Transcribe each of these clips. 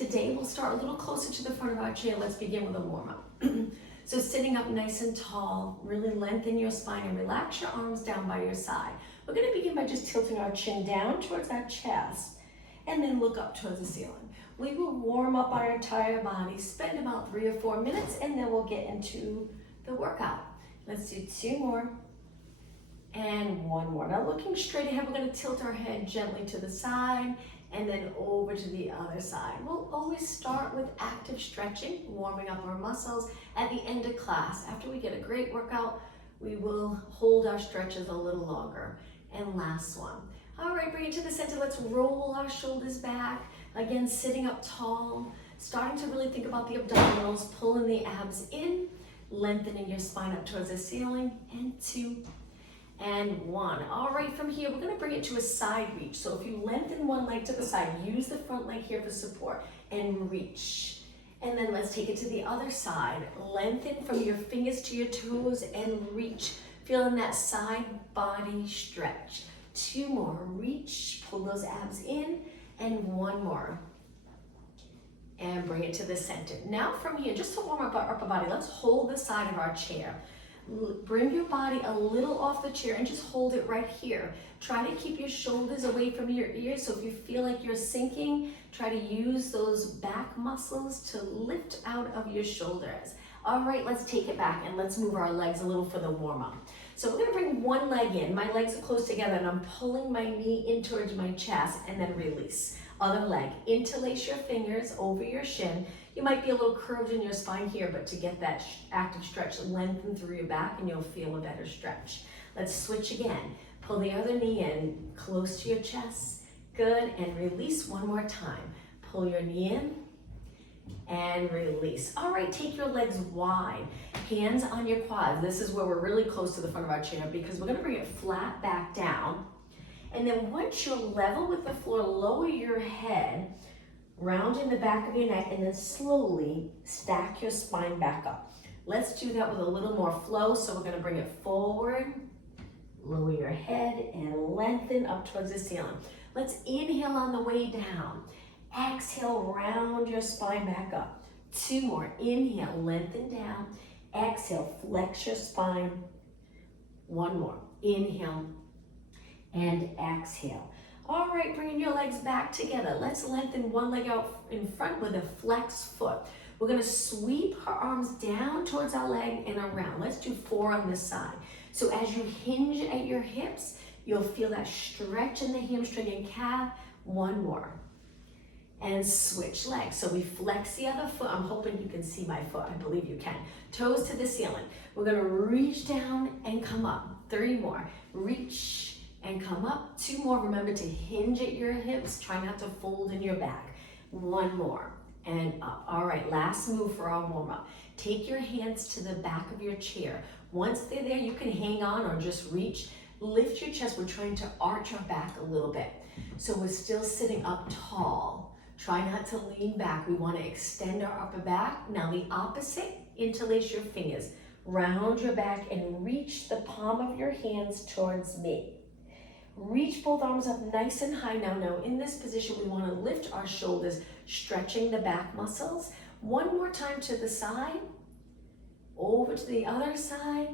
Today we'll start a little closer to the front of our chair. Let's begin with a warm-up. So sitting up nice and tall, really lengthen your spine and relax your arms down by your side. We're going to begin by just tilting our chin down towards our chest and then look up towards the ceiling. We will warm up our entire body, spend about 3 or 4 minutes, and then we'll get into the workout. Let's do 2 more and 1 more. Now looking straight ahead, we're going to tilt our head gently to the side and then over to the other side. We'll always start with active stretching, warming up our muscles. At the end of class, after we get a great workout, we will hold our stretches a little longer. And last one. All right, bring it to the center. Let's roll our shoulders back. Again, sitting up tall, starting to really think about the abdominals, pulling the abs in, lengthening your spine up towards the ceiling, and 2 and 1. All right, from here, we're gonna bring it to a side reach. So if you lengthen one leg to the side, use the front leg here for support and reach. And then let's take it to the other side. Lengthen from your fingers to your toes and reach. Feeling that side body stretch. 2 more, reach, pull those abs in, and 1 more. And bring it to the center. Now from here, just to warm up our upper body, let's hold the side of our chair. Bring your body a little off the chair and just hold it right here. Try to keep your shoulders away from your ears, so if you feel like you're sinking, try to use those back muscles to lift out of your shoulders. All right, let's take it back and let's move our legs a little for the warm-up. So we're gonna bring one leg in. My legs are close together and I'm pulling my knee in towards my chest and then release. Other leg, interlace your fingers over your shin. You might be a little curved in your spine here, but to get that active stretch, lengthen through your back and you'll feel a better stretch. Let's switch again. Pull the other knee in, close to your chest. Good, and release one more time. Pull your knee in and release. All right, take your legs wide. Hands on your quads. This is where we're really close to the front of our chair because we're gonna bring it flat back down. And then once you're level with the floor, lower your head, round in the back of your neck, and then slowly stack your spine back up. Let's do that with a little more flow. So we're gonna bring it forward, lower your head, and lengthen up towards the ceiling. Let's inhale on the way down. Exhale, round your spine back up. 2 more, inhale, lengthen down. Exhale, flex your spine. 1 more, inhale and exhale. All right, bringing your legs back together. Let's lengthen one leg out in front with a flexed foot. We're gonna sweep our arms down towards our leg and around. Let's do 4 on this side. So as you hinge at your hips, you'll feel that stretch in the hamstring and calf. 1 more. And switch legs. So we flex the other foot. I'm hoping you can see my foot. I believe you can. Toes to the ceiling. We're gonna reach down and come up. 3 more. Reach and come up. 2 more. Remember to hinge at your hips. Try not to fold in your back. 1 more and up. All right, last move for our warm up. Take your hands to the back of your chair. Once they're there, you can hang on or just reach. Lift your chest. We're trying to arch our back a little bit. So we're still sitting up tall. Try not to lean back. We want to extend our upper back. Now the opposite, interlace your fingers. Round your back and reach the palm of your hands towards me. Reach both arms up nice and high. Now in this position, we want to lift our shoulders, stretching the back muscles. 1 more time to the side, over to the other side,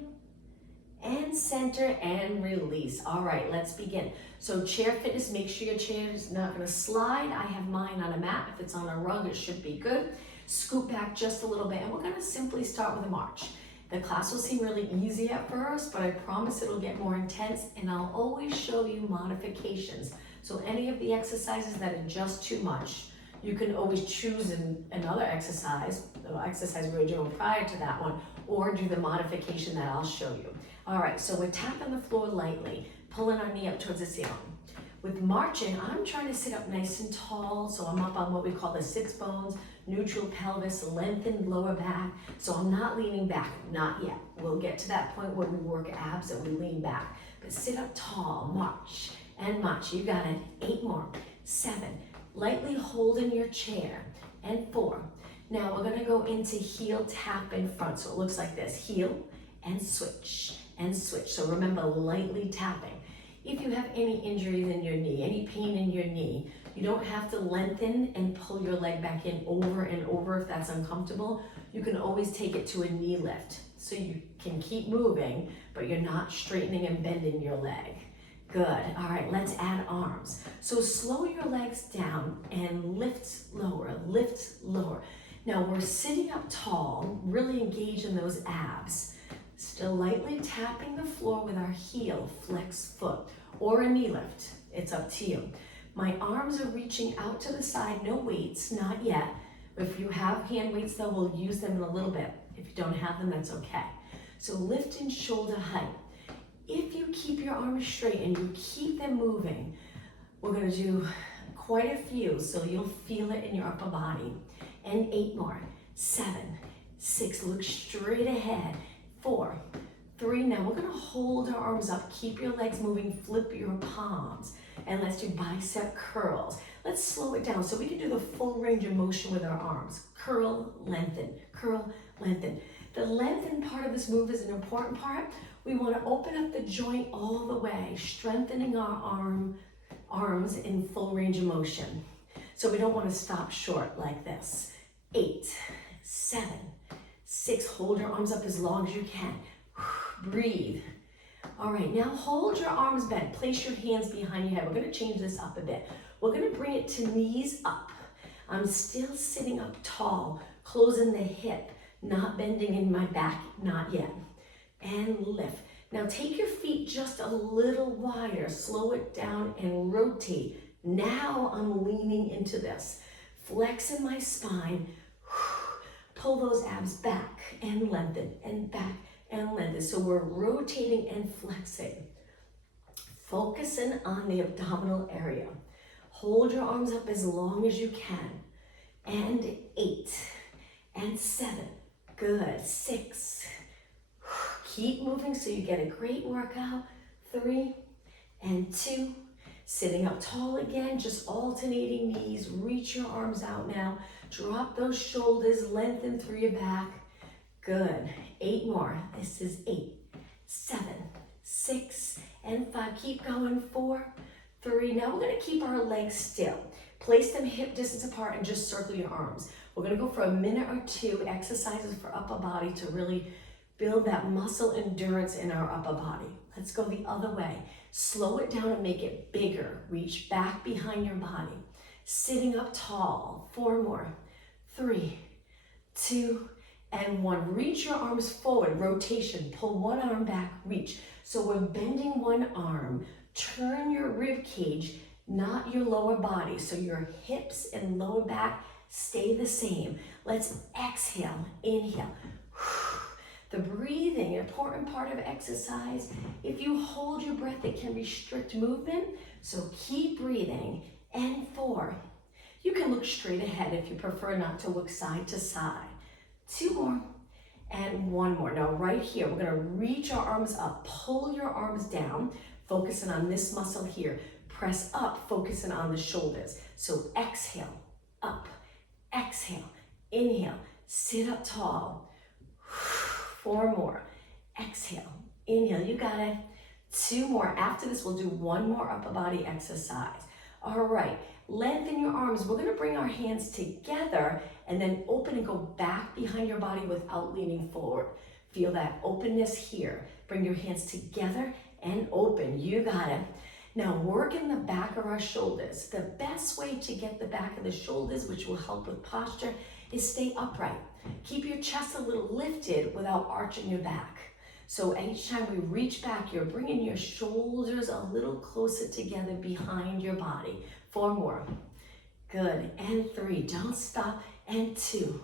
and center and release. All right, let's begin. So chair fitness, make sure your chair is not gonna slide. I have mine on a mat. If it's on a rug, it should be good. Scoot back just a little bit, and we're gonna simply start with a march. The class will seem really easy at first, but I promise it'll get more intense, and I'll always show you modifications. So any of the exercises that are just too much, you can always choose another exercise, the exercise we were doing prior to that one, or do the modification that I'll show you. All right, so we're tapping the floor lightly, pulling our knee up towards the ceiling. With marching, I'm trying to sit up nice and tall, so I'm up on what we call the 6 bones, neutral pelvis, lengthened lower back, so I'm not leaning back, not yet. We'll get to that point where we work abs and we lean back. But sit up tall, march, and march. You got it. 8 more, 7, lightly holding your chair, and 4. Now we're gonna go into heel tap in front, so it looks like this, heel, and switch, and switch. So remember, lightly tapping. If you have any injuries in your knee, any pain in your knee, you don't have to lengthen and pull your leg back in over and over if that's uncomfortable. You can always take it to a knee lift. So you can keep moving, but you're not straightening and bending your leg. Good. All right, let's add arms. So slow your legs down and lift lower, lift lower. Now we're sitting up tall, really engage in those abs. Still lightly tapping the floor with our heel, flex foot, or a knee lift. It's up to you. My arms are reaching out to the side, no weights, not yet. If you have hand weights though, we'll use them in a little bit. If you don't have them, that's okay. So lift in shoulder height. If you keep your arms straight and you keep them moving, we're gonna do quite a few, so you'll feel it in your upper body. And 8 more, 7, 6, look straight ahead, 4, 3, now we're gonna hold our arms up, keep your legs moving, flip your palms, and let's do bicep curls. Let's slow it down so we can do the full range of motion with our arms. Curl, lengthen, curl, lengthen. The lengthen part of this move is an important part. We want to open up the joint all the way, strengthening our arms in full range of motion. So we don't want to stop short like this. 8, 7, 6, hold your arms up as long as you can. Breathe. All right, now hold your arms bent. Place your hands behind your head. We're going to change this up a bit. We're going to bring it to knees up. I'm still sitting up tall, closing the hip, not bending in my back, not yet. And lift. Now take your feet just a little wider, slow it down and rotate. Now I'm leaning into this. Flexing my spine, pull those abs back and lengthen and back and lengthen. So we're rotating and flexing. Focusing on the abdominal area. Hold your arms up as long as you can. And 8 and 7, good, 6, keep moving so you get a great workout. 3 and 2, sitting up tall again, just alternating knees, reach your arms out now, drop those shoulders, lengthen through your back. Good, 8 more, this is 8, 7, 6, and 5, keep going, 4, 3, now we're gonna keep our legs still. Place them hip distance apart and just circle your arms. We're gonna go for a minute or 2 exercises for upper body to really build that muscle endurance in our upper body. Let's go the other way. Slow it down and make it bigger. Reach back behind your body. Sitting up tall, 4 more, 3, 2, and 1. Reach your arms forward, rotation. Pull one arm back, reach. So we're bending one arm. Turn your rib cage, not your lower body. So your hips and lower back stay the same. Let's exhale, inhale. The breathing, an important part of exercise. If you hold your breath, it can restrict movement. So keep breathing. And 4. You can look straight ahead if you prefer not to look side to side. 2 more. And 1 more. Now right here, we're gonna reach our arms up, pull your arms down, focusing on this muscle here. Press up, focusing on the shoulders. So exhale, up, exhale, inhale, sit up tall. 4 more, exhale, inhale, you got it. 2 more, after this we'll do 1 more upper body exercise. All right, lengthen your arms. We're gonna bring our hands together and then open and go back behind your body without leaning forward. Feel that openness here. Bring your hands together and open, you got it. Now work in the back of our shoulders. The best way to get the back of the shoulders, which will help with posture, is stay upright. Keep your chest a little lifted without arching your back. So each time we reach back, you're bringing your shoulders a little closer together behind your body. 4 more. Good. And 3. Don't stop. And 2.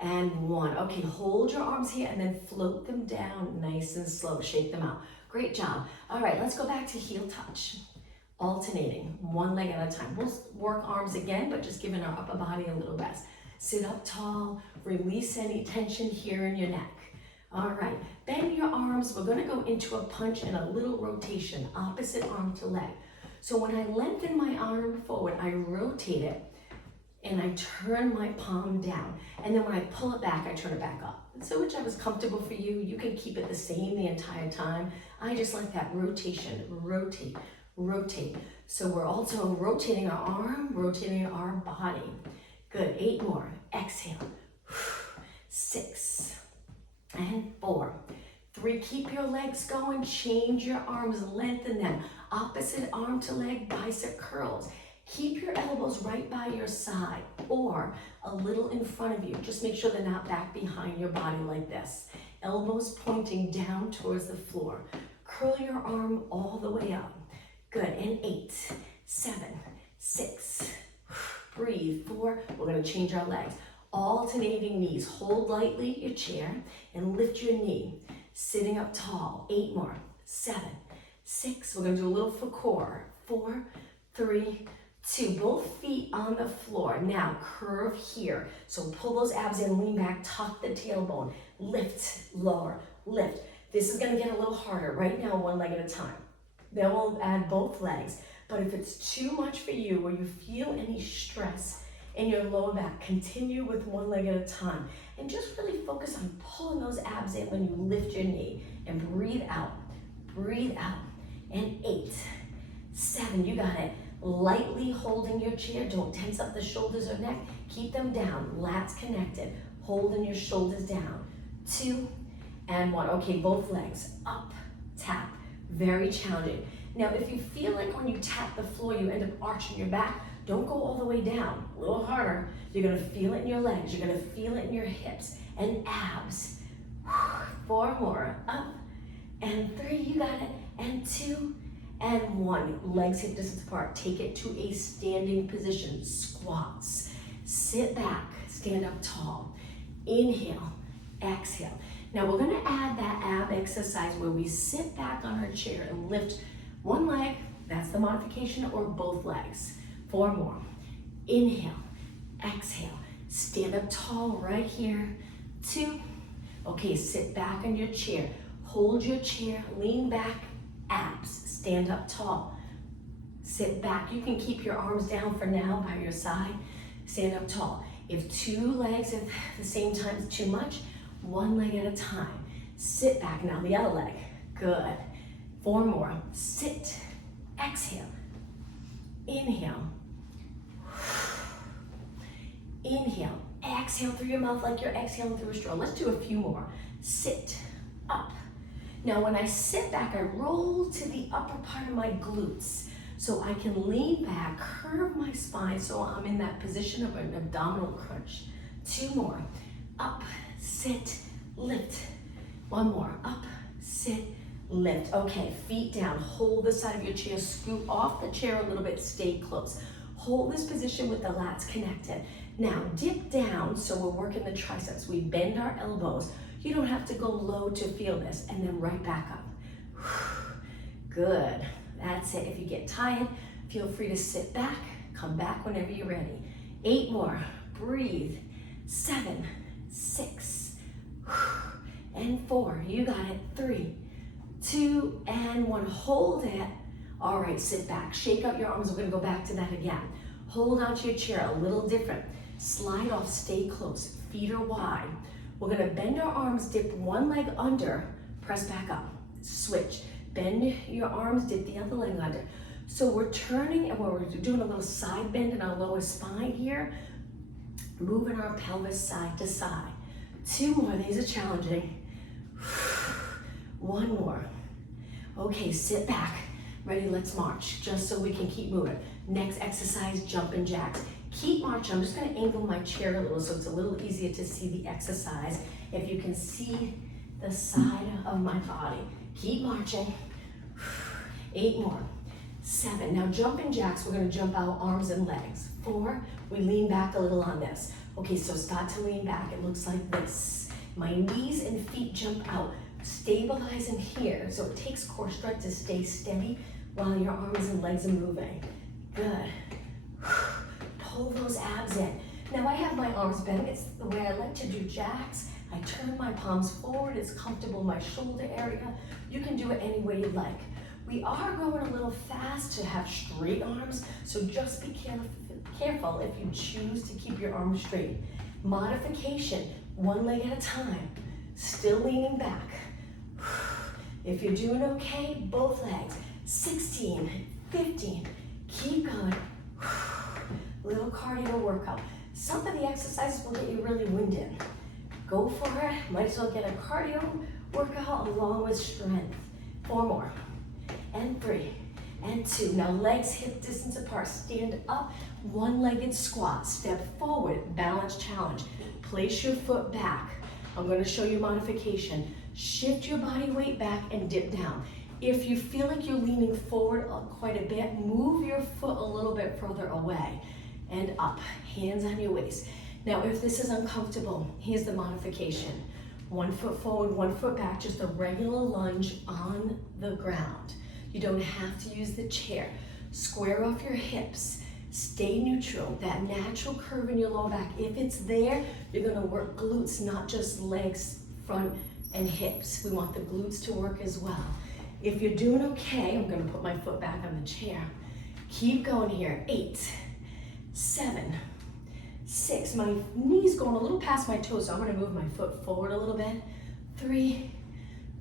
And 1. Okay, hold your arms here and then float them down nice and slow. Shake them out. Great job. All right, let's go back to heel touch. Alternating, 1 leg at a time. We'll work arms again, but just giving our upper body a little rest. Sit up tall, release any tension here in your neck. All right, bend your arms. We're gonna go into a punch and a little rotation, opposite arm to leg. So when I lengthen my arm forward, I rotate it and I turn my palm down. And then when I pull it back, I turn it back up. So whichever's comfortable for you, you can keep it the same the entire time. I just like that rotation, rotate, rotate. So we're also rotating our arm, rotating our body. Good, 8 more. Exhale. 6 and 4. 3, keep your legs going, change your arms, lengthen them. Opposite arm to leg, bicep curls. Keep your elbows right by your side or a little in front of you. Just make sure they're not back behind your body like this. Elbows pointing down towards the floor. Curl your arm all the way up. Good, and 8, 7, 6, breathe, 4. We're gonna change our legs. Alternating knees. Hold lightly your chair and lift your knee. Sitting up tall. 8 more. 7, 6. We're gonna do a little for core. 4, 3, 2. Both feet on the floor. Now curve here. So pull those abs in, lean back, tuck the tailbone. Lift, lower, lift. This is gonna get a little harder. Right now, one leg at a time. Then we'll add both legs. But if it's too much for you or you feel any stress in your lower back, continue with one leg at a time. And just really focus on pulling those abs in when you lift your knee. And breathe out, and 8, 7, you got it. Lightly holding your chair, don't tense up the shoulders or neck. Keep them down, lats connected, holding your shoulders down. 2 and 1. Okay, both legs, up, tap, very challenging. Now, if you feel like when you tap the floor, you end up arching your back, don't go all the way down, a little harder. You're gonna feel it in your legs, you're gonna feel it in your hips and abs. 4 more, up, and 3, you got it, and 2, and 1. Legs hip distance apart. Take it to a standing position. Squats. Sit back, stand up tall. Inhale, exhale. Now we're gonna add that ab exercise where we sit back on our chair and lift one leg, that's the modification, or both legs. 4 more. Inhale, exhale. Stand up tall right here. 2. Okay, sit back on your chair. Hold your chair, lean back, abs. Stand up tall. Sit back. You can keep your arms down for now by your side. Stand up tall. If 2 legs at the same time is too much, 1 leg at a time. Sit back now, the other leg. Good. 4 more. Sit. Exhale. Inhale. Inhale. Exhale through your mouth like you're exhaling through a straw. Let's do a few more. Sit. Up. Now when I sit back, I roll to the upper part of my glutes so I can lean back, curve my spine so I'm in that position of an abdominal crunch. 2 more. Up, sit, lift. 1 more. Up, sit, lift. Okay, feet down. Hold the side of your chair. Scoot off the chair a little bit. Stay close. Hold this position with the lats connected. Now dip down so we're working the triceps. We bend our elbows. You don't have to go low to feel this, and then right back up. Good, that's it. If you get tired, feel free to sit back, come back whenever you're ready. 8 more, breathe. 7, 6, and 4, you got it. 3, 2, and 1, hold it. All right, sit back, shake out your arms. We're gonna go back to that again. Hold onto your chair, a little different. Slide off, stay close, feet are wide. We're gonna bend our arms, dip one leg under, press back up, switch. Bend your arms, dip the other leg under. So we're turning and we're doing a little side bend in our lower spine here, moving our pelvis side to side. 2 more, these are challenging. 1 more. Okay, sit back. Ready, let's march, just so we can keep moving. Next exercise, jumping jacks. Keep marching. I'm just gonna angle my chair a little so it's a little easier to see the exercise. If you can see the side of my body. Keep marching. 8 more. 7. Now jumping jacks, we're gonna jump out arms and legs. 4, we lean back a little on this. Okay, so start to lean back. It looks like this. My knees and feet jump out. Stabilize in here. So it takes core strength to stay steady while your arms and legs are moving. Good. Pull those abs in. Now I have my arms bent. It's the way I like to do jacks. I turn my palms forward. It's comfortable in my shoulder area. You can do it any way you like. We are going a little fast to have straight arms, so just be careful if you choose to keep your arms straight. Modification, one leg at a time, still leaning back. If you're doing okay, both legs. 16, 15, keep going. Little cardio workout. Some of the exercises will get you really winded. Go for it. Might as well get a cardio workout along with strength. 4 more. And 3. And 2. Now legs hip distance apart. Stand up, one-legged squat. Step forward, balance challenge. Place your foot back. I'm going to show you modification. Shift your body weight back and dip down. If you feel like you're leaning forward quite a bit, move your foot a little bit further away and up. Hands on your waist. Now, if this is uncomfortable, here's the modification. 1 foot forward, 1 foot back, just a regular lunge on the ground. You don't have to use the chair. Square off your hips. Stay neutral. That natural curve in your lower back, if it's there, you're gonna work glutes, not just legs, front, and hips. We want the glutes to work as well. If you're doing okay, I'm gonna put my foot back on the chair. Keep going here. 8, 7, 6. My knee's going a little past my toes, so I'm gonna move my foot forward a little bit. 3,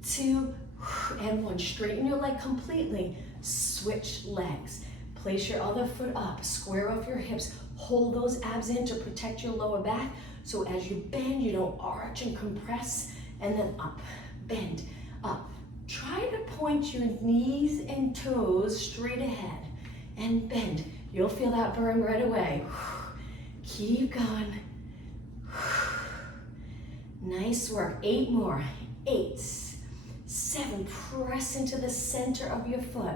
2, and 1. Straighten your leg completely. Switch legs. Place your other foot up. Square off your hips. Hold those abs in to protect your lower back. So as you bend, you don't arch and compress. And then up, bend, up. Try to point your knees and toes straight ahead and bend. You'll feel that burn right away. Keep going. Nice work. 8 more. 8, 7. Press into the center of your foot.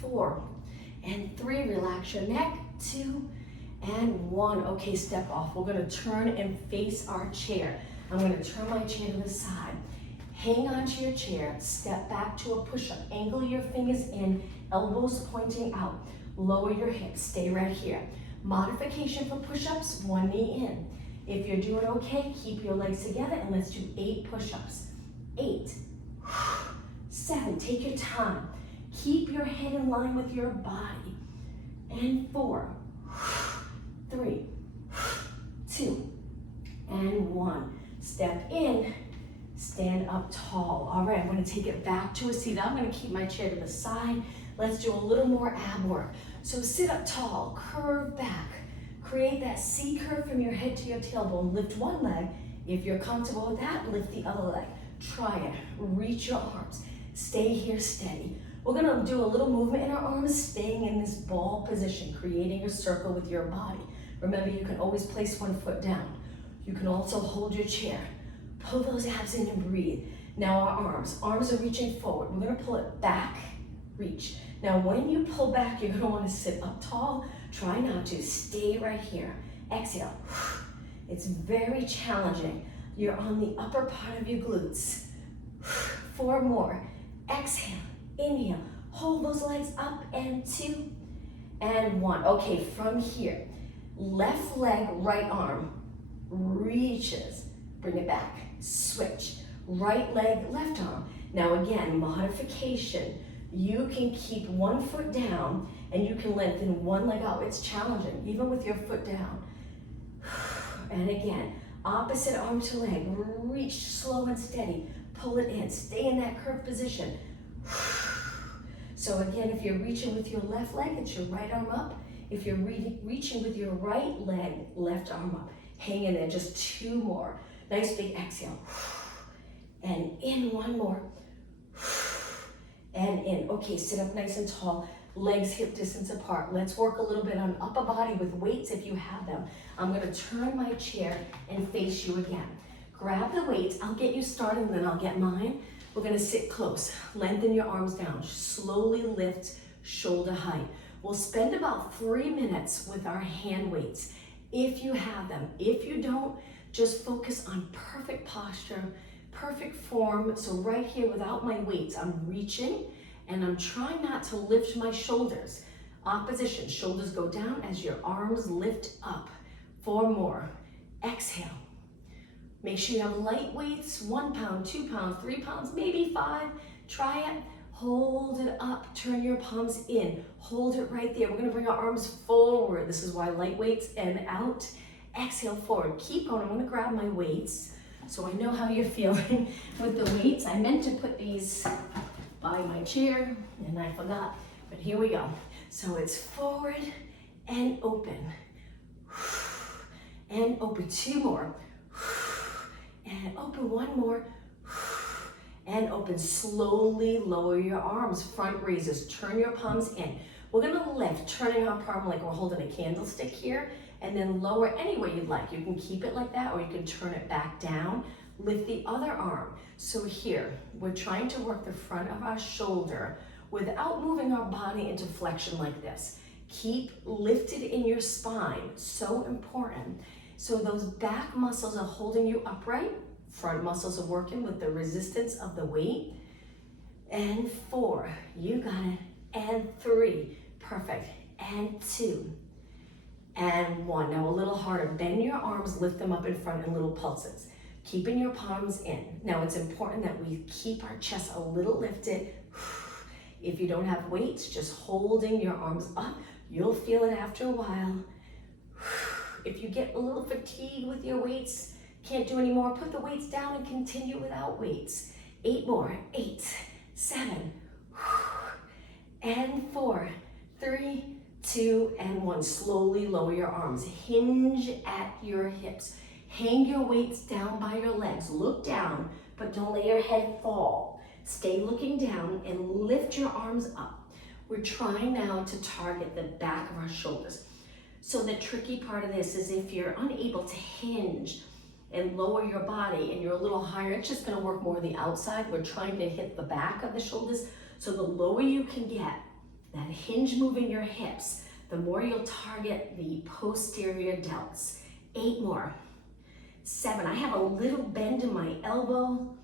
4 and 3. Relax your neck. 2 and 1. Okay, step off. We're going to turn and face our chair. I'm going to turn my chair to the side. Hang on to your chair. Step back to a push-up. Angle your fingers in, elbows pointing out. Lower your hips. Stay right here. Modification for push-ups, 1 knee in. If you're doing okay, keep your legs together and let's do 8 push-ups. 8, 7, take your time. Keep your head in line with your body. And 4, 3, 2, and 1. Step in, stand up tall. All right, I'm gonna take it back to a seat. I'm gonna keep my chair to the side. Let's do a little more ab work. So sit up tall, curve back. Create that C curve from your head to your tailbone. Lift one leg. If you're comfortable with that, lift the other leg. Try it, reach your arms. Stay here steady. We're gonna do a little movement in our arms, staying in this ball position, creating a circle with your body. Remember, you can always place one foot down. You can also hold your chair. Pull those abs in and breathe. Now our arms are reaching forward. We're gonna pull it back, reach. Now when you pull back, you're gonna wanna sit up tall. Try not to, stay right here. Exhale. It's very challenging. You're on the upper part of your glutes. 4 more. Exhale, inhale. Hold those legs up and 2 and 1. Okay, from here, left leg, right arm reaches. Bring it back, switch. Right leg, left arm. Now again, modification. You can keep one foot down and you can lengthen one leg out. It's challenging, even with your foot down. And again, opposite arm to leg. Reach slow and steady. Pull it in. Stay in that curved position. So again, if you're reaching with your left leg, it's your right arm up. If you're reaching with your right leg, left arm up. Hang in there, just 2 more. Nice big exhale. And in 1 more. And in. Okay, sit up nice and tall. Legs hip distance apart. Let's work a little bit on upper body with weights if you have them. I'm gonna turn my chair and face you again. Grab the weights. I'll get you started and then I'll get mine. We're gonna sit close. Lengthen your arms down. Slowly lift shoulder height. We'll spend about 3 minutes with our hand weights if you have them. If you don't, just focus on perfect posture, perfect form. So right here without my weights, I'm reaching and I'm trying not to lift my shoulders. Opposition, shoulders go down as your arms lift up. 4 more. Exhale. Make sure you have light weights, 1 pound, 2 pounds, 3 pounds, maybe 5. Try it. hold it up, turn your palms in, hold it right there. We're gonna bring our arms forward. This is why light weights and out. Exhale forward, keep going. I'm gonna grab my weights so I know how you're feeling with the weights. I meant to put these by my chair and I forgot, but here we go. So it's forward and open, and open, 2 more, and open, 1 more, and open. Slowly lower your arms, front raises, turn your palms in. We're gonna lift, turning our palm like we're holding a candlestick here, and then lower any way you'd like. You can keep it like that, or you can turn it back down. Lift the other arm. So here, we're trying to work the front of our shoulder without moving our body into flexion like this. Keep lifted in your spine, so important. So those back muscles are holding you upright. Front muscles are working with the resistance of the weight. And 4, you got it. And 3, perfect. And 2, and 1. Now a little harder. Bend your arms, lift them up in front in little pulses. Keeping your palms in. Now it's important that we keep our chest a little lifted. If you don't have weights, just holding your arms up. You'll feel it after a while. If you get a little fatigued with your weights, can't do any more, put the weights down and continue without weights. 8 more, 8, 7, and 4, 3, 2, and 1. Slowly lower your arms. Hinge at your hips. Hang your weights down by your legs. Look down, but don't let your head fall. Stay looking down and lift your arms up. We're trying now to target the back of our shoulders. So the tricky part of this is if you're unable to hinge and lower your body and you're a little higher, it's just gonna work more the outside. We're trying to hit the back of the shoulders. So the lower you can get, that hinge moving your hips, the more you'll target the posterior delts. 8 more, 7. I have a little bend in my elbow.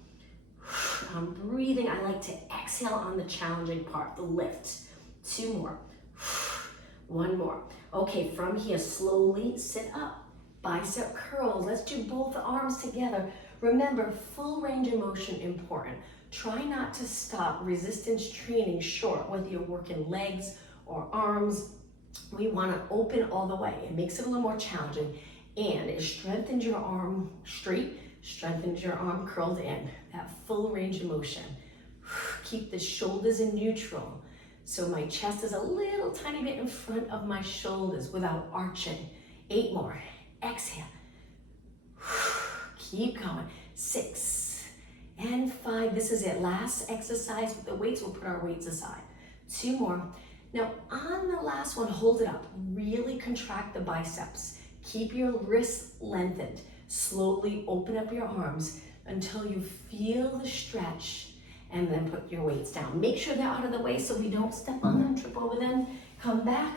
I'm breathing. I like to exhale on the challenging part, the lift. 2 more, 1 more. Okay, from here, slowly sit up. Bicep curls. Let's do both arms together. Remember, full range of motion important. Try not to stop resistance training short, whether you're working legs or arms. We want to open all the way. It makes it a little more challenging, and it strengthens your arm straight, strengthens your arm curled in. That full range of motion. Keep the shoulders in neutral. So my chest is a little tiny bit in front of my shoulders without arching. 8 more. Exhale. Keep going. 6 and 5. This is it. Last exercise with the weights. We'll put our weights aside. 2 more. Now on the last one, hold it up. Really contract the biceps. Keep your wrists lengthened. Slowly open up your arms until you feel the stretch, and then put your weights down. Make sure they're out of the way so we don't step on them, trip over them. Come back.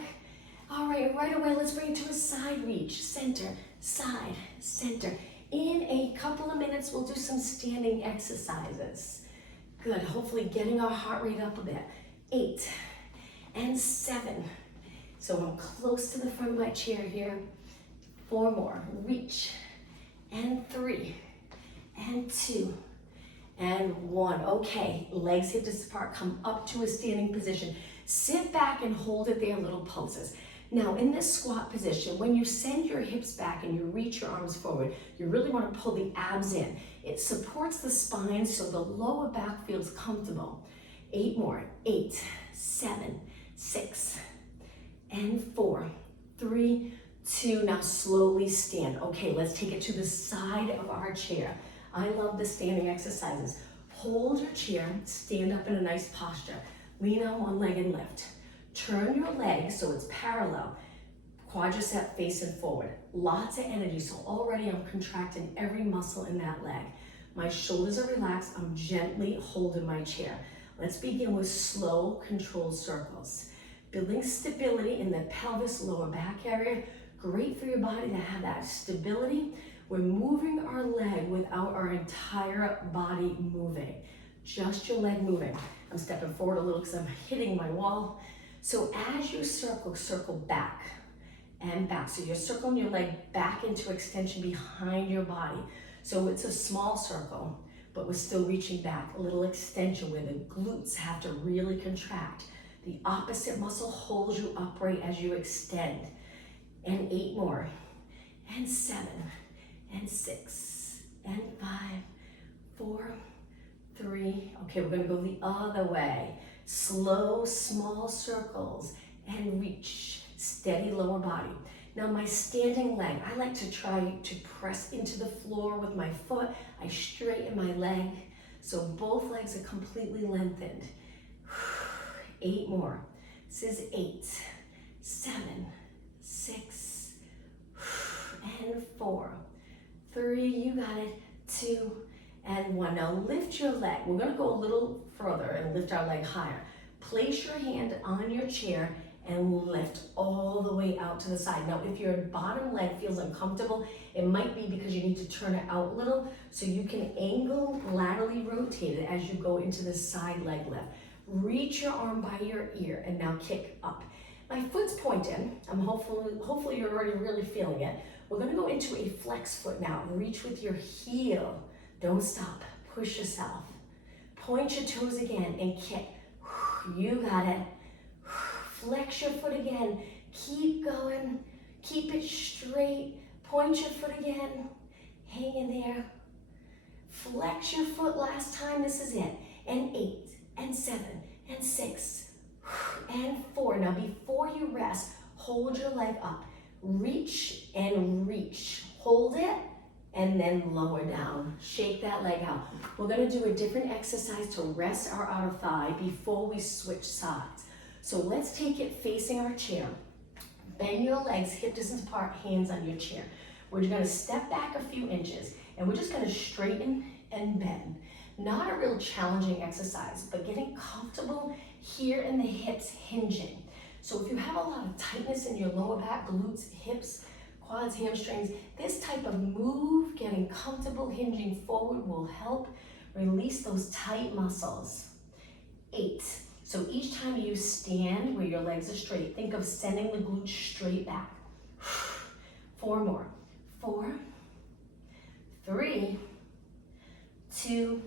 All right, right away, let's bring it to a side reach. Center, side, center. In a couple of minutes, we'll do some standing exercises. Good, hopefully getting our heart rate up a bit. 8 and 7. So I'm close to the front of my chair here. 4 more, reach. And 3 and 2 and 1. Okay, legs hip distance apart, come up to a standing position. Sit back and hold it there, little pulses. Now in this squat position, when you send your hips back and you reach your arms forward, you really want to pull the abs in. It supports the spine so the lower back feels comfortable. 8 more, 8, 7, 6, and 4, 3, 2. Now slowly stand. Okay, let's take it to the side of our chair. I love the standing exercises. Hold your chair, stand up in a nice posture. Lean on one leg and lift. Turn your leg so it's parallel. Quadricep facing forward. Lots of energy, so already I'm contracting every muscle in that leg. My shoulders are relaxed. I'm gently holding my chair. Let's begin with slow, controlled circles. Building stability in the pelvis, lower back area. Great for your body to have that stability. We're moving our leg without our entire body moving. Just your leg moving. I'm stepping forward a little because I'm hitting my wall. So as you circle, circle back and back. So you're circling your leg back into extension behind your body. So it's a small circle. but we're still reaching back. A little extension where the glutes have to really contract. The opposite muscle holds you upright as you extend. And 8 more, and 7, and 6, and 5, 4, 3. Okay, we're gonna go the other way. Slow, small circles, and reach. Steady lower body. Now my standing leg, I like to try to press into the floor with my foot. I straighten my leg, so both legs are completely lengthened. 8 more. This is 8, 7, 6, and 4, 3, you got it, 2, and 1. Now lift your leg. We're gonna go a little further and lift our leg higher. Place your hand on your chair and lift all the way out to the side. Now if your bottom leg feels uncomfortable, it might be because you need to turn it out a little, so you can angle laterally rotate it as you go into the side leg lift. Reach your arm by your ear and now kick up. My foot's pointing. Hopefully you're already really feeling it. We're gonna go into a flex foot now. Reach with your heel. Don't stop, push yourself. Point your toes again and kick. You got it. Flex your foot again. Keep going. Keep it straight. Point your foot again. Hang in there. Flex your foot last time. This is it. And 8, and 7, and 6, and 4. Now before you rest, hold your leg up. Reach and reach. Hold it and then lower down. Shake that leg out. We're gonna do a different exercise to rest our outer thigh before we switch sides. So let's take it facing our chair. Bend your legs hip distance apart, hands on your chair. We're gonna step back a few inches and we're just gonna straighten and bend. Not a real challenging exercise, but getting comfortable here in the hips hinging. So if you have a lot of tightness in your lower back, glutes, hips, quads, hamstrings, this type of move, getting comfortable hinging forward will help release those tight muscles. 8. So each time you stand where your legs are straight, think of sending the glutes straight back. 4 more. 4, 3, 2,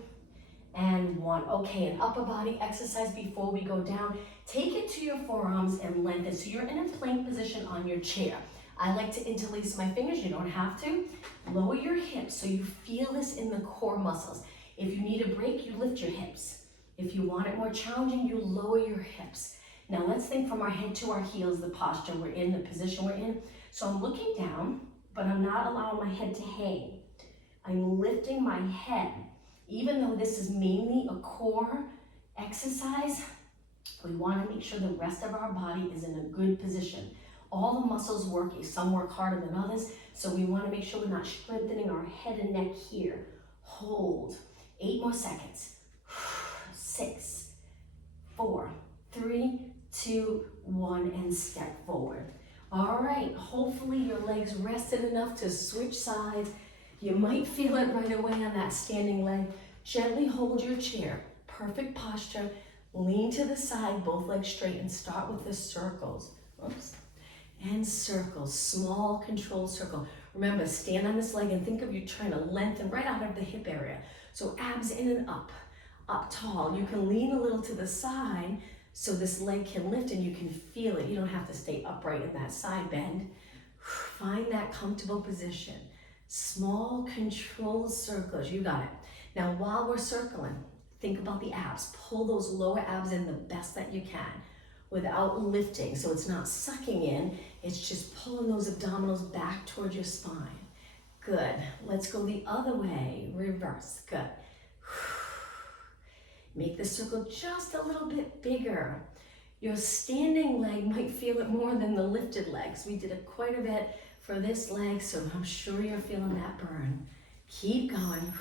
and 1. Okay, an upper body exercise before we go down. Take it to your forearms and lengthen. So you're in a plank position on your chair. I like to interlace my fingers. You don't have to. Lower your hips so you feel this in the core muscles. If you need a break, you lift your hips. If you want it more challenging, you lower your hips. Now let's think from our head to our heels, the posture we're in, the position we're in. So I'm looking down, but I'm not allowing my head to hang. I'm lifting my head. Even though this is mainly a core exercise, we want to make sure the rest of our body is in a good position. All the muscles work, some work harder than others, so we want to make sure we're not strengthening our head and neck here. Hold. 8 more seconds. 6, 4, 3, 2, 1, and step forward. All right, hopefully your legs rested enough to switch sides. You might feel it right away on that standing leg. Gently hold your chair. Perfect posture. Lean to the side, both legs straight, and start with the circles. Oops. And circles, small controlled circle. Remember, stand on this leg and think of you trying to lengthen right out of the hip area. So abs in and up tall. You can lean a little to the side so this leg can lift and you can feel it. You don't have to stay upright in that side bend. Find that comfortable position. Small controlled circles, you got it. Now while we're circling, think about the abs. Pull those lower abs in the best that you can without lifting. So it's not sucking in, it's just pulling those abdominals back towards your spine. Good, let's go the other way, reverse, good. Make the circle just a little bit bigger. Your standing leg might feel it more than the lifted legs. We did it quite a bit for this leg, so I'm sure you're feeling that burn. Keep going.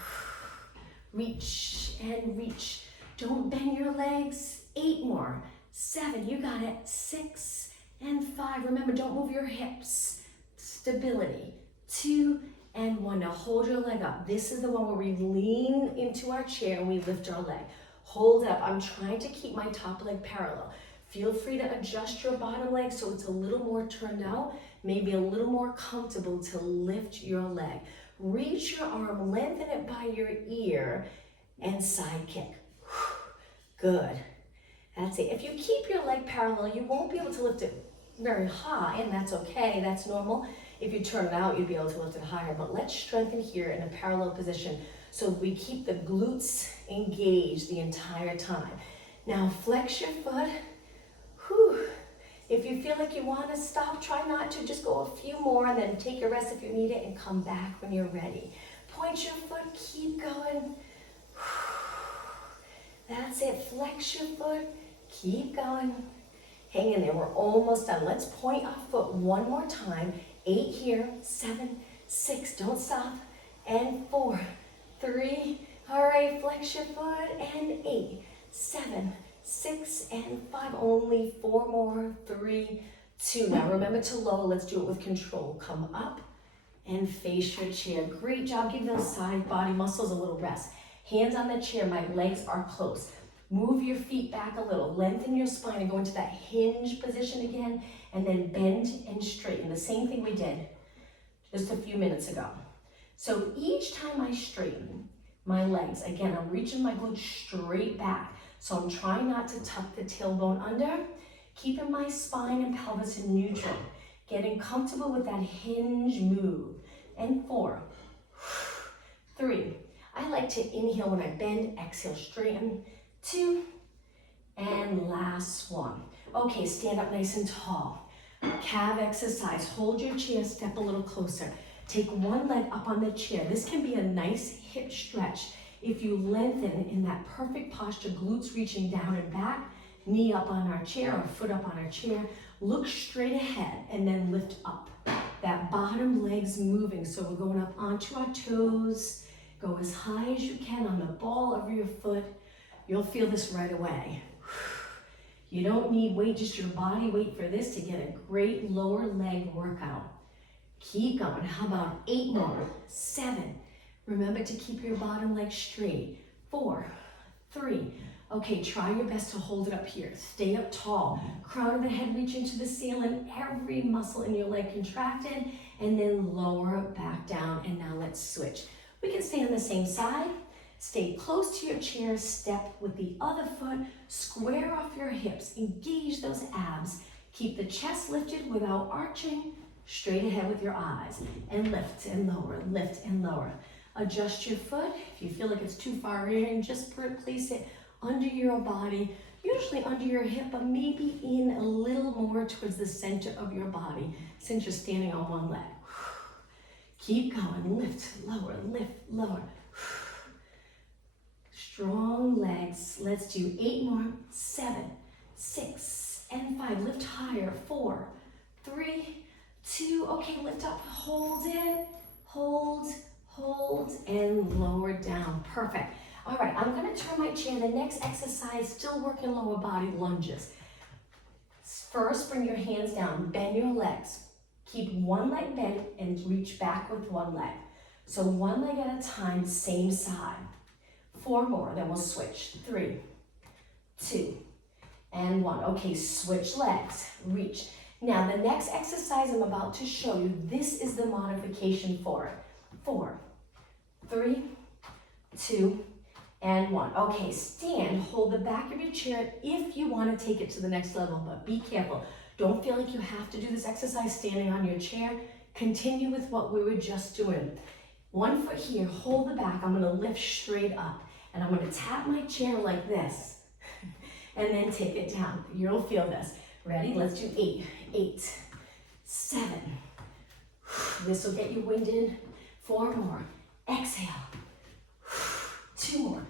Reach and reach. Don't bend your legs. 8 more. 7, you got it. 6 and 5. Remember, don't move your hips. Stability. 2 and 1. Now hold your leg up. This is the one where we lean into our chair and we lift our leg. Hold up. I'm trying to keep my top leg parallel. Feel free to adjust your bottom leg so it's a little more turned out, maybe a little more comfortable to lift your leg. Reach your arm, lengthen it by your ear, and side kick. Good. That's it. If you keep your leg parallel, you won't be able to lift it very high, and that's okay, that's normal. If you turn it out, you'd be able to lift it higher, but let's strengthen here in a parallel position so we keep the glutes engaged the entire time. Now flex your foot. Whew. If you feel like you want to stop, try not to, just go a few more and then take a rest if you need it and come back when you're ready. Point your foot, keep going. That's it, flex your foot, keep going. Hang in there, we're almost done. Let's point our foot one more time. 8 here, 7, 6, don't stop, and 4, 3, all right, flex your foot, and 8, 7, 6, and 5, only 4 more, 3, 2. Now remember to lower, let's do it with control. Come up and face your chair. Great job, give those side body muscles a little rest. Hands on the chair, my legs are close. Move your feet back a little, lengthen your spine and go into that hinge position again, and then bend and straighten. The same thing we did just a few minutes ago. So each time I straighten my legs, again, I'm reaching my glutes straight back. So I'm trying not to tuck the tailbone under, keeping my spine and pelvis in neutral, getting comfortable with that hinge move. And 4, 3, I like to inhale when I bend, exhale, straighten. 2, and last one. Okay, stand up nice and tall. Calf exercise, hold your chair, step a little closer. Take one leg up on the chair. This can be a nice hip stretch. If you lengthen in that perfect posture, glutes reaching down and back, knee up on our chair or foot up on our chair, look straight ahead and then lift up. That bottom leg's moving, so we're going up onto our toes. Go as high as you can on the ball of your foot. You'll feel this right away. You don't need weight, just your body weight for this to get a great lower leg workout. Keep going. How about 8 more? 7. Remember to keep your bottom leg straight. 4, 3. Okay, try your best to hold it up here. Stay up tall. Crown of the head reaching to the ceiling. Every muscle in your leg contracted. And then lower back down. And now let's switch. We can stay on the same side. Stay close to your chair, step with the other foot, square off your hips, engage those abs, keep the chest lifted without arching, straight ahead with your eyes, and lift and lower. Adjust your foot. If you feel like it's too far in, just place it under your body, usually under your hip, but maybe in a little more towards the center of your body, since you're standing on one leg. Keep going, lift, lower. Strong legs. Let's do 8 more. 7, 6, and 5. Lift higher. 4, 3, 2. Okay, lift up. Hold it. Hold, and lower down. Perfect. All right, I'm going to turn my chair. The next exercise, still working lower body lunges. First, bring your hands down. Bend your legs. Keep one leg bent and reach back with one leg. So one leg at a time, same side. 4 more, then we'll switch. 3, 2, and 1. Okay, switch legs, reach. Now the next exercise I'm about to show you, this is the modification for it. 4, 3, 2, and 1. Okay, stand, hold the back of your chair if you want to take it to the next level, but be careful. Don't feel like you have to do this exercise standing on your chair. Continue with what we were just doing. 1 foot here, hold the back. I'm going to lift straight up. And I'm going to tap my chair like this. And then take it down. You'll feel this. Ready? Let's do 8, 7. This will get you winded. 4 more. Exhale. 2 more.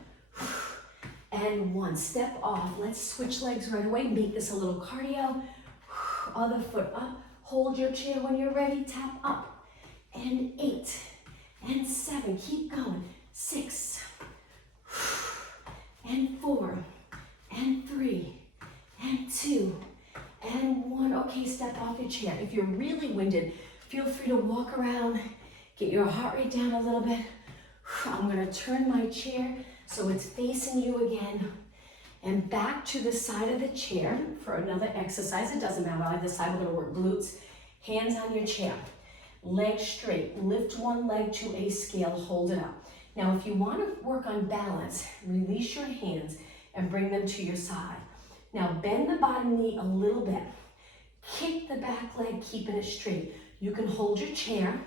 And 1. Step off. Let's switch legs right away. Make this a little cardio. Other foot up. Hold your chair when you're ready. Tap up. And 8. And 7. Keep going. 6. And 4. And 3. And 2. And 1. Okay, step off your chair. If you're really winded, feel free to walk around. Get your heart rate down a little bit. I'm going to turn my chair so it's facing you again. And back to the side of the chair for another exercise. It doesn't matter either side. We're going to work glutes. Hands on your chair. Legs straight. Lift one leg to a scale. Hold it up. Now, if you want to work on balance, release your hands and bring them to your side. Now, bend the bottom knee a little bit. Kick the back leg, keeping it straight. You can hold your chair,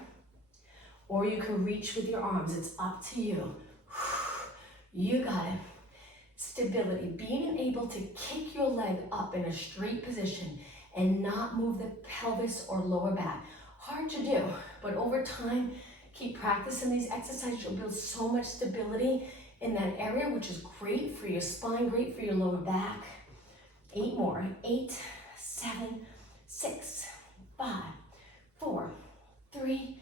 or you can reach with your arms. It's up to you. You got it. Stability, being able to kick your leg up in a straight position and not move the pelvis or lower back. Hard to do, but over time, keep practicing these exercises. You'll build so much stability in that area, which is great for your spine, great for your lower back. 8 more. 8, 7, 6, 5, 4, 3,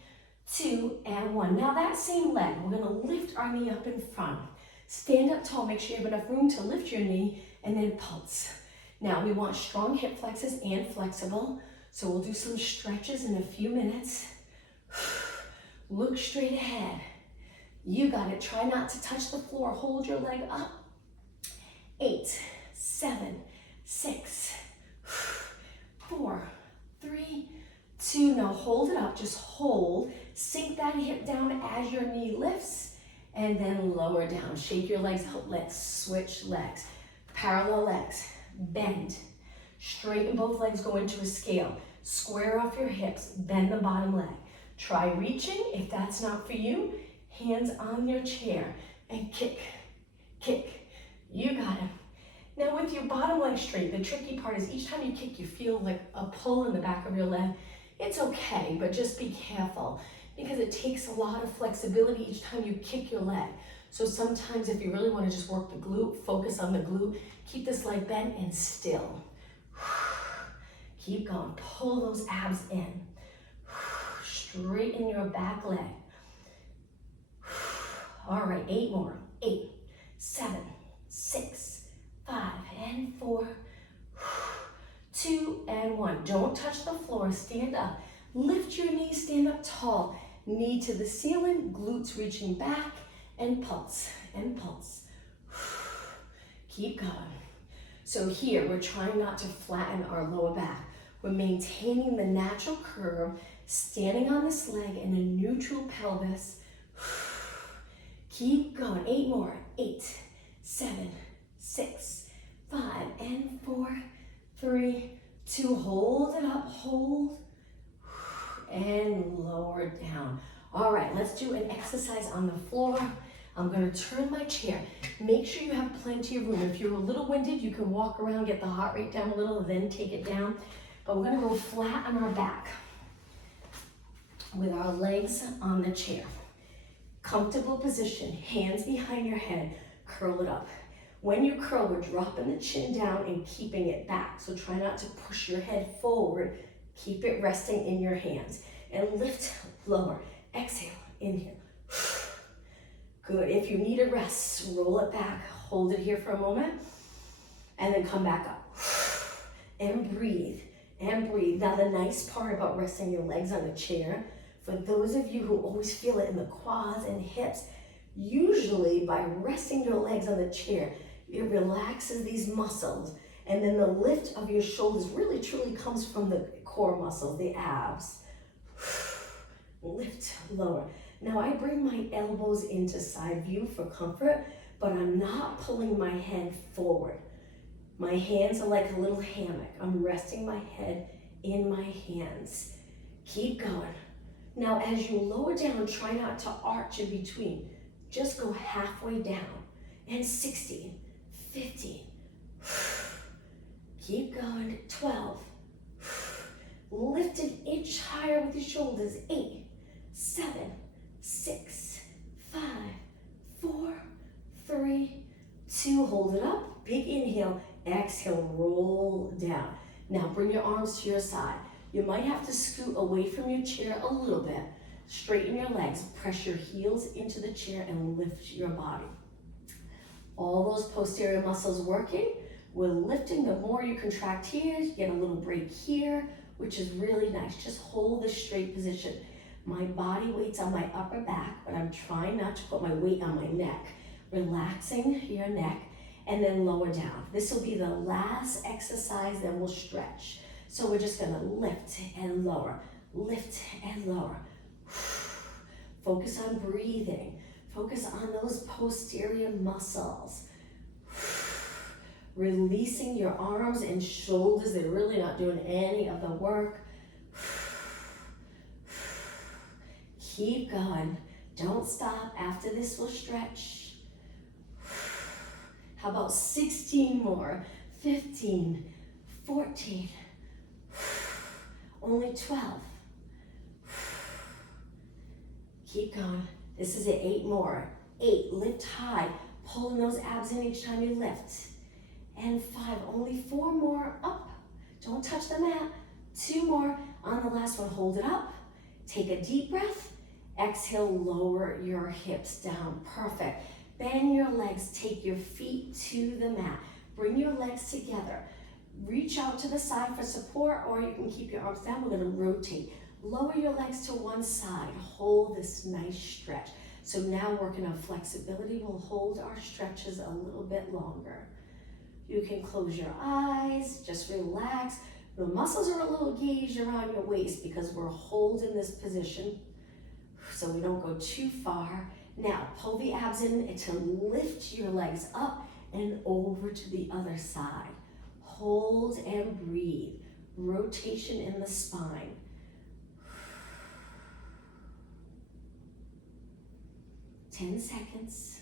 2, and 1. Now that same leg, we're gonna lift our knee up in front. Stand up tall, make sure you have enough room to lift your knee, and then pulse. Now we want strong hip flexors and flexible, so we'll do some stretches in a few minutes. Look straight ahead. You got it. Try not to touch the floor. Hold your leg up. 8, 7, 6, 4, 3, 2. Now hold it up. Just hold. Sink that hip down as your knee lifts, and then lower down. Shake your legs out. Let's switch legs. Parallel legs. Bend. Straighten both legs. Go into a scale. Square off your hips. Bend the bottom leg. Try reaching. If that's not for you, hands on your chair and kick, kick. You got it. Now with your bottom leg straight, the tricky part is each time you kick, you feel like a pull in the back of your leg. It's okay, but just be careful because it takes a lot of flexibility each time you kick your leg. So sometimes if you really want to just work the glute, focus on the glute, keep this leg bent and still. Keep going, pull those abs in. Straighten your back leg. All right, 8 more. 8, 7, 6, 5, and 4, 2, and 1. Don't touch the floor, stand up. Lift your knees, stand up tall. Knee to the ceiling, glutes reaching back, and pulse, and pulse. Keep going. So here, we're trying not to flatten our lower back. We're maintaining the natural curve, standing on this leg in a neutral pelvis. Keep going. 8 more. 8, 7, 6, 5, and 4, 3, 2. Hold it up. Hold. And lower down. All right, let's do an exercise on the floor. I'm going to turn my chair. Make sure you have plenty of room. If you're a little winded, you can walk around, get the heart rate down a little, then take it down. But we're going to go flat on our back with our legs on the chair. Comfortable position, hands behind your head, curl it up. When you curl, we're dropping the chin down and keeping it back. So try not to push your head forward. Keep it resting in your hands. And lift, lower, exhale, inhale. Good. If you need a rest, roll it back, hold it here for a moment, and then come back up. And breathe, and breathe. Now the nice part about resting your legs on the chair, for those of you who always feel it in the quads and hips, usually by resting your legs on the chair, it relaxes these muscles, and then the lift of your shoulders really truly comes from the core muscles, the abs. Lift, lower. Now I bring my elbows into side view for comfort, but I'm not pulling my head forward. My hands are like a little hammock. I'm resting my head in my hands. Keep going. Now as you lower down, try not to arch in between. Just go halfway down. And 60, 50. Keep going. 12. Lift an inch higher with your shoulders. 8, 7, 6, 5, 4, 3, 2. Hold it up. Big inhale. Exhale. Roll down. Now bring your arms to your side. You might have to scoot away from your chair a little bit. Straighten your legs. Press your heels into the chair and lift your body. All those posterior muscles working. We're lifting. The more you contract here, you get a little break here, which is really nice. Just hold this straight position. My body weight's on my upper back, but I'm trying not to put my weight on my neck. Relaxing your neck and then lower down. This will be the last exercise, then we'll stretch. So we're just gonna lift and lower, lift and lower. Focus on breathing. Focus on those posterior muscles. Releasing your arms and shoulders. They're really not doing any of the work. Keep going. Don't stop. After this, we'll stretch. How about 16 more? 15, 14, only 12. Keep going. This is it, 8 more. 8, lift high, pulling those abs in each time you lift. And 5, only 4 more, up. Don't touch the mat. 2 more. On the last one, hold it up. Take a deep breath. Exhale, lower your hips down. Perfect. Bend your legs, take your feet to the mat. Bring your legs together. Reach out to the side for support, or you can keep your arms down. We're gonna rotate. Lower your legs to one side. Hold this nice stretch. So now working on flexibility. We'll hold our stretches a little bit longer. You can close your eyes, just relax. The muscles are a little gauged around your waist because we're holding this position so we don't go too far. Now, pull the abs in to lift your legs up and over to the other side. Hold and breathe. Rotation in the spine. Ten seconds.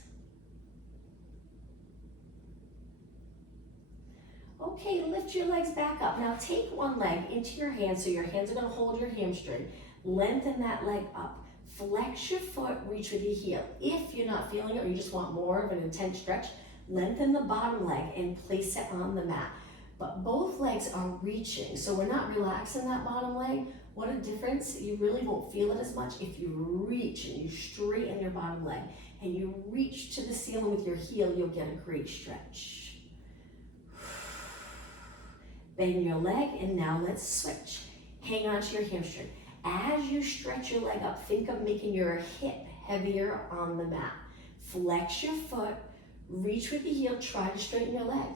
Okay, lift your legs back up. Now take one leg into your hands, so your hands are gonna hold your hamstring. Lengthen that leg up. Flex your foot, reach with your heel. If you're not feeling it or you just want more of an intense stretch, lengthen the bottom leg and place it on the mat. But both legs are reaching, so we're not relaxing that bottom leg. What a difference. You really won't feel it as much if you reach and you straighten your bottom leg and you reach to the ceiling with your heel, you'll get a great stretch. Bend your leg, and now let's switch. Hang on to your hamstring. As you stretch your leg up, think of making your hip heavier on the mat. Flex your foot, reach with the heel, try to straighten your leg.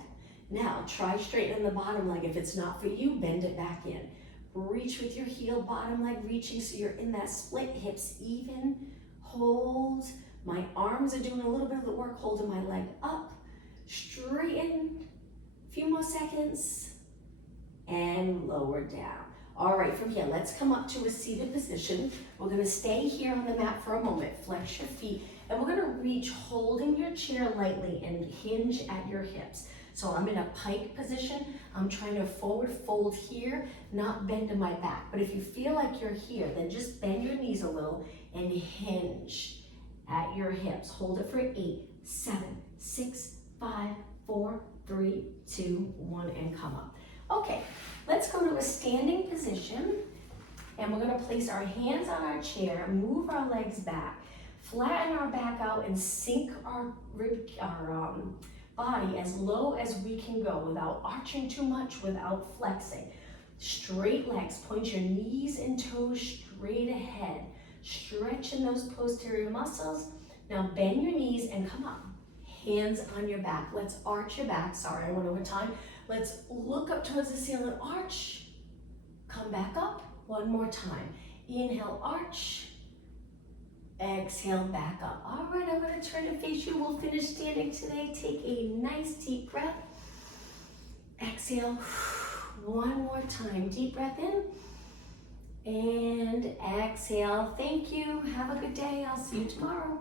Now, try straightening the bottom leg. If it's not for you, bend it back in. Reach with your heel, bottom leg reaching so you're in that split, hips even. Hold. My arms are doing a little bit of the work, holding my leg up. Straighten. A few more seconds. And lower down. All right, from here, let's come up to a seated position. We're gonna stay here on the mat for a moment. Flex your feet, and we're gonna reach, holding your chair lightly and hinge at your hips. So I'm in a pike position. I'm trying to forward fold here, not bend to my back. But if you feel like you're here, then just bend your knees a little and hinge at your hips. Hold it for 8, 7, 6, 5, 4, 3, 2, 1, and come up. Okay, let's go to a standing position, and we're gonna place our hands on our chair, move our legs back, flatten our back out, and sink our body as low as we can go without arching too much, without flexing. Straight legs, point your knees and toes straight ahead. Stretching those posterior muscles. Now bend your knees and come up. Hands on your back. Let's arch your back. Sorry, I went over time. Let's look up towards the ceiling, arch. Come back up, one more time. Inhale, arch. Exhale, back up. All right, I'm gonna turn to face you. We'll finish standing today. Take a nice deep breath. Exhale, one more time. Deep breath in and exhale. Thank you. Have a good day. I'll see you tomorrow.